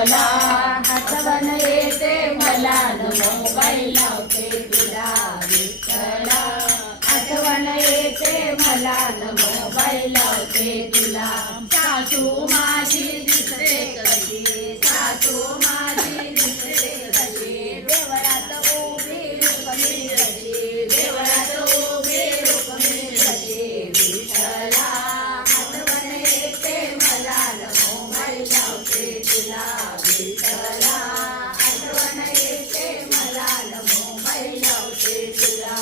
विठ्ठला आठवण येते मला न मोबाईल लावते तुला विठ्ठला आठवण येते मला न मोबाईल लावते तुला सासू माझी दिसते कशी सासू माझी दिसते कशी देवळात उभी रुक्मिणी कशी देवळात उभी रुक्मिणी कशी विठ्ठला आठवण येते मला न मोबाईल लावते तुला विठ्ठला आठवण येते मला न मोबाईल लावते तुला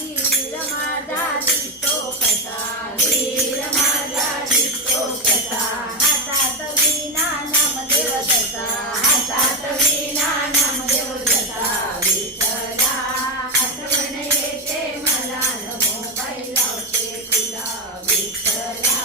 वीर माझा दिसतो कसा वीर माझा दिसतो कसा हातात वीणा नामदेव कसा हातात वीणा नामदेव कसा विठ्ठला आठवण येते मला न मोबाईल लावते तुला विठ्ठला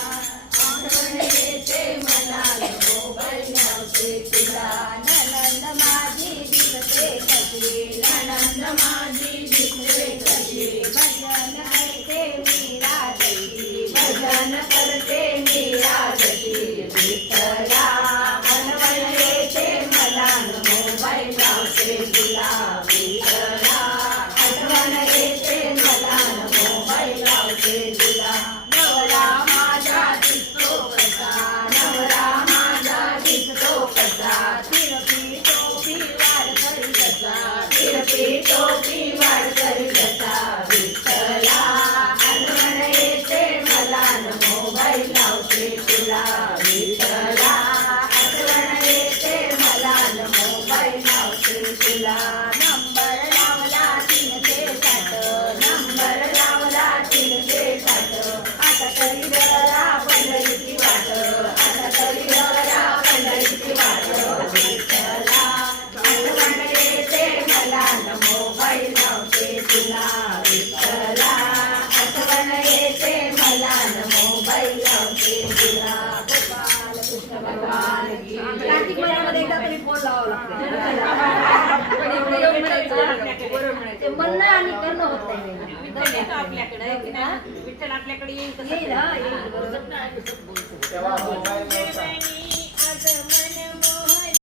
आठवण येते मला न मोबाईल लावते तुला ननंद माझी दिसते कशी ननंद माझी दिसते कशी भजन करते मी राजची भजन करते मी राजची विठ्ठला आठवण येते मला न मोबाईल लावते तुला विठ्ठला आठवण येते मला न मोबाईल लावते तुला नवरा माझा दिसतो कसा नवरा माझा दिसतो कसा तिरपी टोपी वाढ करी कसा तिरपी टोपी वाढ करी कसा विठ्ठला आठवण येते मला न मोबाईल लावते तुला विठ्ठला आठवण येते मला न मोबाईल लावते तुला नंबर लावला 360 नंबर लावला 360 आता तरी जरा पंढरीची वाट आता तरी जरा पंढरीची वाट विठ्ठला आठवण येते मला न मोबाईल लावते तुला विठ्ठला आठवण येते मला न मोबाईल लावते तुला गोपाल कृष्ण भगवान की कार्तिक महिन्यामध्ये एकदा तरी फोन लावावा लागतो ते म्हणणं आणि करणं होत नाही आपल्याकडे विठ्ठल आपल्याकडे येईल बरोबर